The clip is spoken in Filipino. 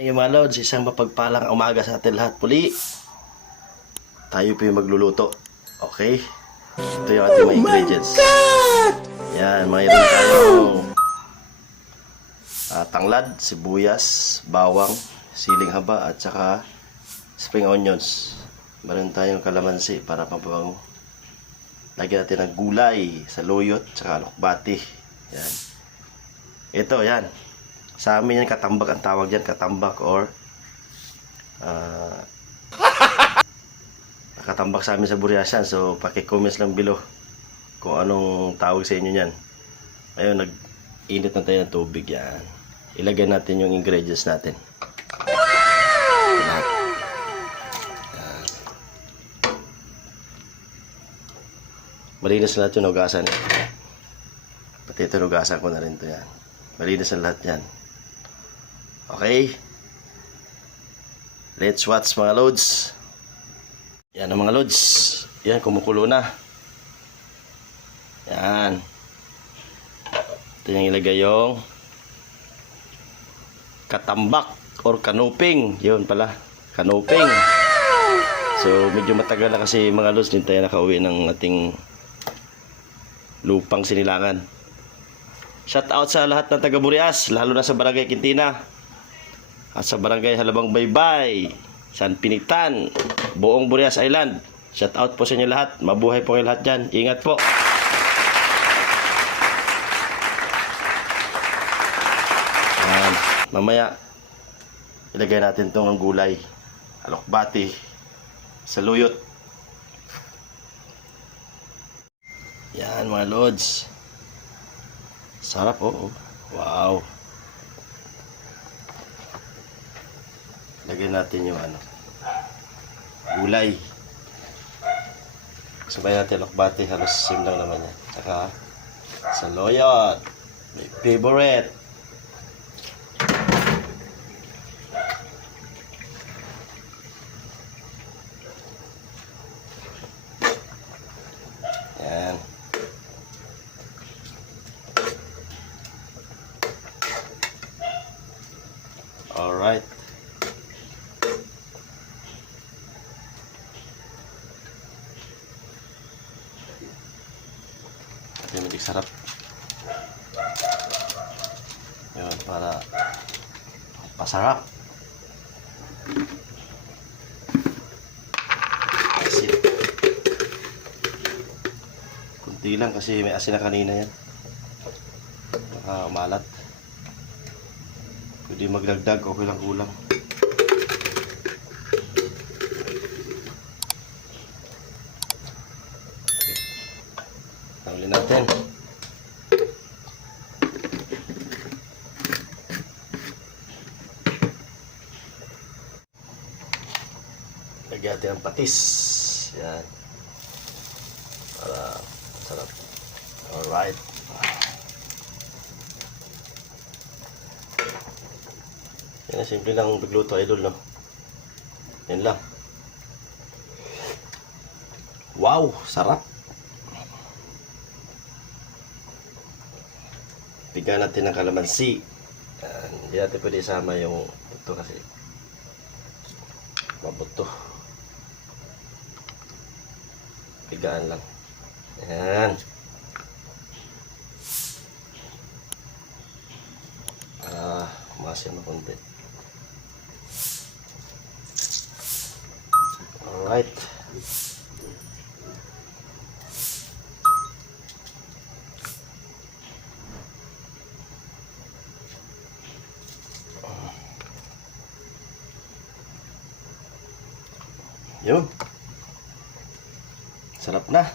Yung mga lods, isang mapagpalang umaga sa atin lahat muli. Tayo po yung magluluto. Okay? Ito yung ating mga ingredients. Yan, mayroon tayong tanglad, sibuyas, bawang, siling haba, at saka spring onions. Mayroon tayong kalamansi para pampabango. Lagyan natin ng gulay, saluyot, saka alokbati. Yan. Ito, yan. Sa amin yan, katambak ang tawag dyan. Katambak or katambak sa amin sa Buriasan. So, paki-comments lang below kung anong tawag sa inyo yan. Ayun, nag-init na tayo ng tubig. Yan. Ilagay natin yung ingredients natin. Yan. Malinis na lahat yung hugasan. Pati ito hugasan ko na rin ito. Yan. Malinis na lahat yan. Okay. Let's watch mga loads. Yan ang mga loads. Yan, kumukulo na. Yan. Ito yung ilagay yung katambak or kanuping. Yun pala. Kanuping. So, medyo matagal na kasi mga loads. Din tayo nakauwi ng ating lupang sinilangan. Shout out sa lahat ng taga Burias, lalo na sa Barangay Quintina. At sa Barangay Halabang Baybay, San Pinitan, buong Burias Island. Shout out po sa inyo lahat. Mabuhay po kayo lahat dyan. Ingat po. Ayan. Mamaya, ilagay natin itong gulay. Alokbati. Saluyot. Yan mga lods. Sarap oh. Wow. Lagyan natin yung gulay. Sabay natin alokbati, halos same lang naman yan. Saka saluyot, my favorite. Yan. Alright. Medyo sarap. Yun, para pasarap. Asin. Kunti lang kasi may asin na kanina yan. Baka umalat. Pwede magdagdag, okay lang kulang. Tanggalin natin. Lagyan natin ang patis. Yan. Para sarap. Alright. Yan, simple lang magluto, idol, no? Yan lang. Wow! Sarap! Bigyan natin ng kalamansi. Hindi natin pwede isama yung ito kasi mabuto. Bigaan lang. Ayan. Masin na konti. Alright. Yun. Sarap na.